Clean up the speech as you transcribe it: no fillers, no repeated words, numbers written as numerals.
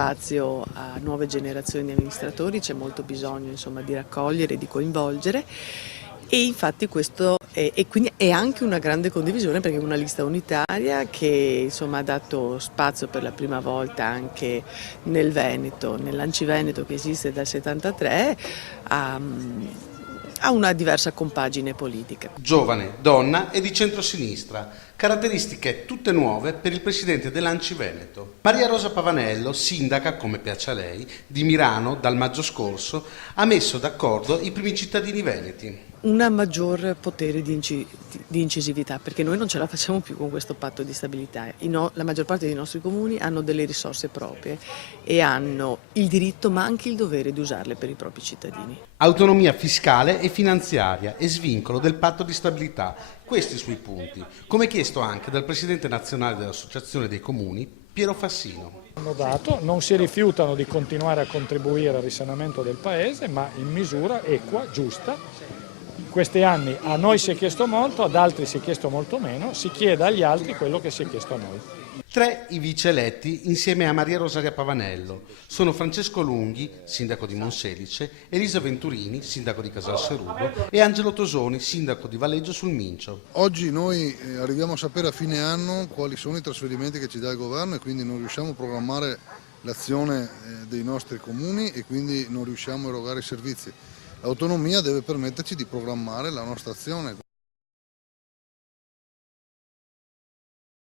spazio a nuove generazioni di amministratori, c'è molto bisogno insomma, di raccogliere e di coinvolgere e infatti questo quindi è anche una grande condivisione perché è una lista unitaria che insomma, ha dato spazio per la prima volta anche nel Veneto, nell'Anciveneto che esiste dal 73 a una diversa compagine politica. Giovane, donna e di centrosinistra, caratteristiche tutte nuove per il presidente dell'Anci Veneto. Maria Rosa Pavanello, sindaca, come piace a lei, di Milano dal maggio scorso, ha messo d'accordo i primi cittadini veneti. Una maggior potere di incisività, perché noi non ce la facciamo più con questo patto di stabilità. La maggior parte dei nostri comuni hanno delle risorse proprie e hanno il diritto ma anche il dovere di usarle per i propri cittadini. Autonomia fiscale e finanziaria e svincolo del patto di stabilità. Questi sui punti, come chiesto anche dal presidente nazionale dell'Associazione dei Comuni, Piero Fassino. Non si rifiutano di continuare a contribuire al risanamento del Paese, ma in misura equa, giusta. In questi anni a noi si è chiesto molto, ad altri si è chiesto molto meno, si chiede agli altri quello che si è chiesto a noi. 3 i vice eletti insieme a Maria Rosaria Pavanello. Sono Francesco Lunghi, sindaco di Monselice, Elisa Venturini, sindaco di Casalserudo e Angelo Tosoni, sindaco di Valeggio sul Mincio. Oggi noi arriviamo a sapere a fine anno quali sono i trasferimenti che ci dà il governo e quindi non riusciamo a programmare l'azione dei nostri comuni e quindi non riusciamo a erogare i servizi. L'autonomia deve permetterci di programmare la nostra azione.